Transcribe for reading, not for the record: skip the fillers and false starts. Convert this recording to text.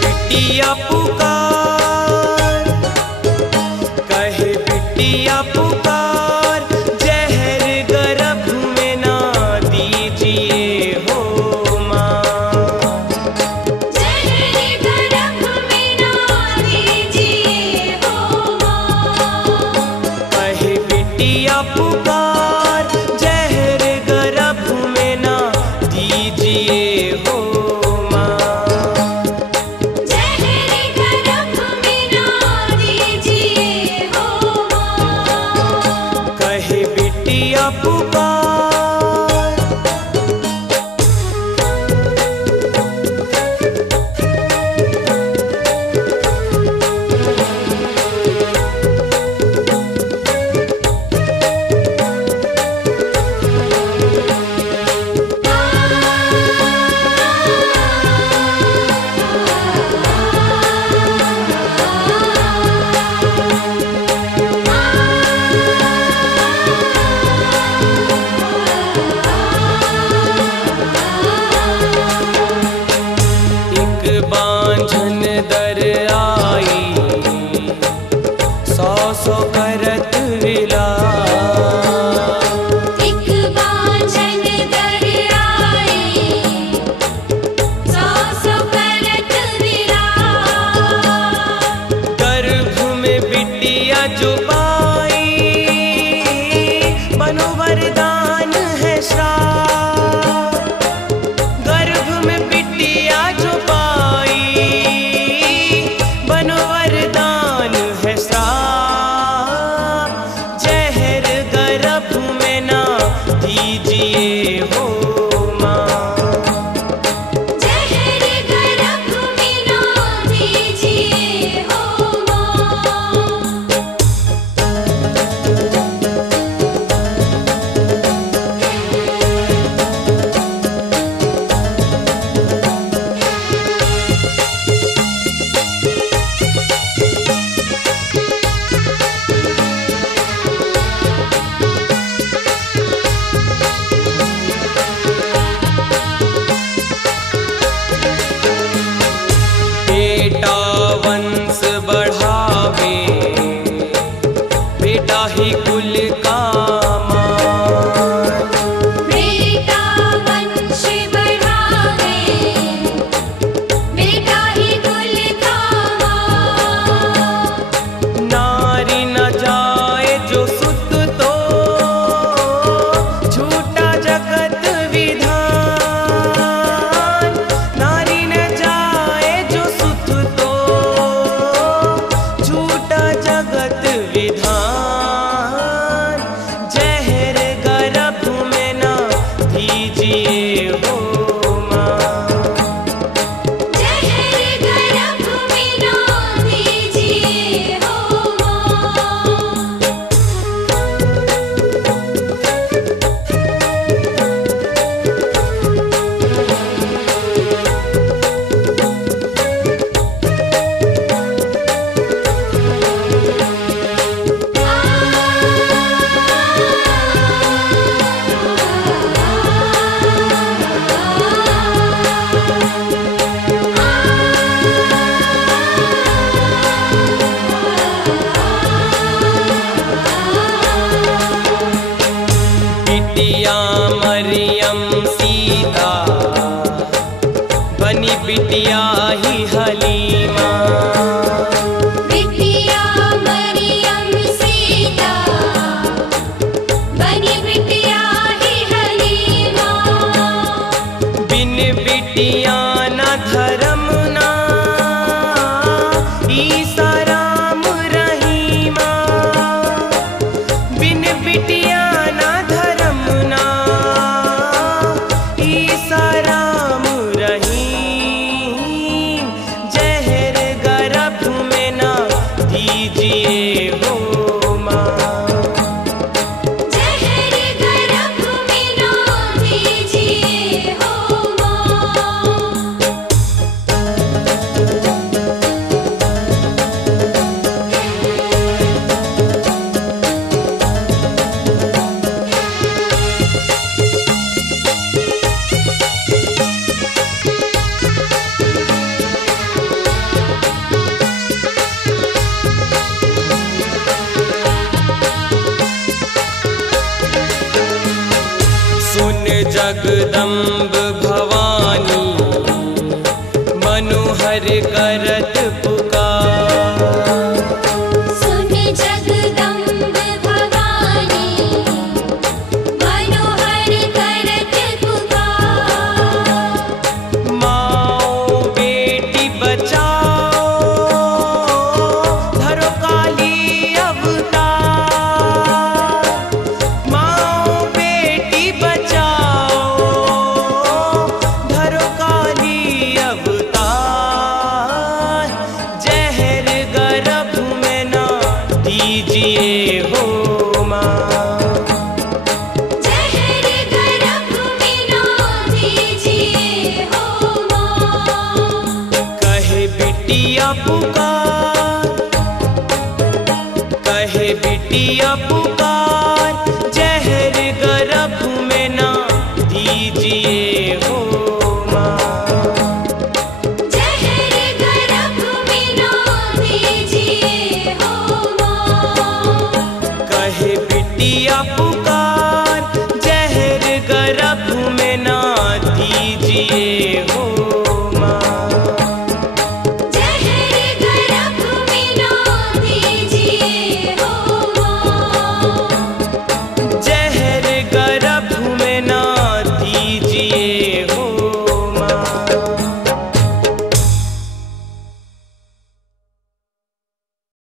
बिटिया पुकार, कहे बिटिया पुकार, जहर गर्भ में ना दीजिए हो माँ। जहर गर्भ में ना दीजिए हो माँ। कहे बिटिया पुकार, जहर गर्भ में ना दीजिए हो माँ। कहे बिटिया पुकार। बांझन दर आई, सौ सौ करत विलाप। एक बांझन दर आई, सौ सौ करत विलाप। गर्भ में बिटिया जो पाई, बनो वरदान है श्राप। गर्भ में बिटिया जो दीजिए हो माँ। जहर गर्भ में ना दीजिए हो माँ। बेटा वंश बढ़ावे, बेटा ही कुल का मान। बेटा वंश बढ़ावे, बेटा ही कुल का मान। नारी न जाए जो सुत तो, झूठा जगत विधान। नारी न जाए जो सुत तो, झूठा जगत विधान। जहर गर्भ में ना दीजिए हो माँ। जहर गर्भ में ना दीजिए हो माँ। बिटिया मरियम सीता, बनी बिटिया ही हलीमा। बिटिया मरियम सीता, बनी बिटिया ही हलीमा। बिन बिटिया ना धर्म ना, ईसा राम रहीमा। बिन बिटिया ना धर्म ना, ईसा राम रहीम। जहर जगदम्ब भवानी मनोहर करत पुकार। सुन जगदम्ब भवानी मनोहर करत पुकार। माओ बेटी बचाओ धरो काली अवतार। माओ बेटी बचाओ धरो काली अवतार। जहर गर्भ में ना दीजिए हो